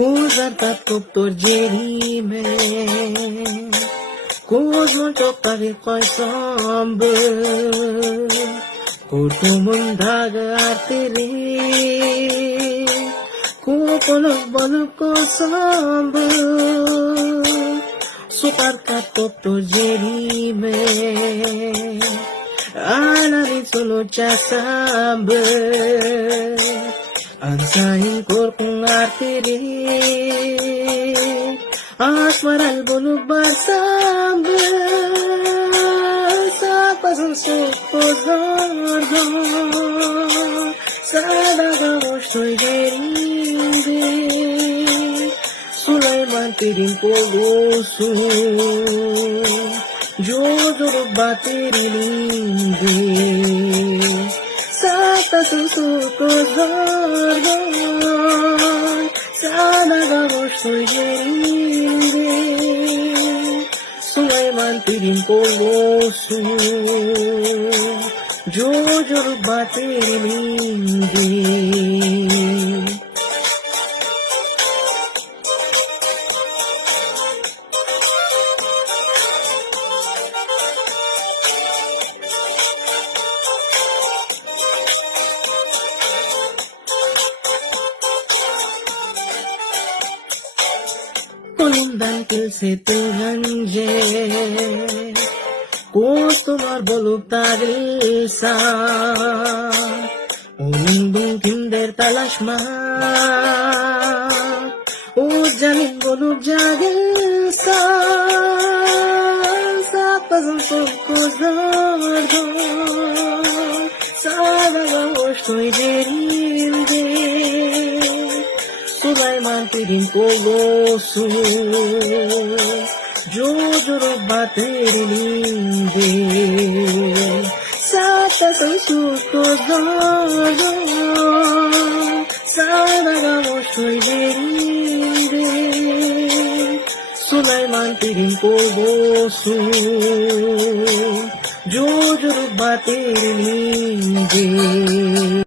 Kuzarta doktor Jerime Kuzmonto pare koi sambu Kutumundaga artere Kupolok balok ko sambu Sukarta doktor Jerime Alari solo chasambu Ansahin korkong artere Asmaral bulog basamba Sa pasunsok ko zardo Sa dagamos to'y gerinde Sulaiman tirin ko gusto Jodoro baterilinde Sa pasunsok ko zardo Sa dagamos to'y gerinde Sulaiman tirin ko gusto Jodoro baterilinde Kolumdan kilse turanje Koz tomar bolup tagilsa Umundum kimder talaşma O janin bolup jagilsa Sapazın sok kozardo Sadaga hoştoy derinde Sulaiman tirin ko gusto Jodoro baterilinde Sa pasunsok ko zardo Sa dagamos to'y gerinde Sulaiman tirin ko gusto Jodoro baterilinde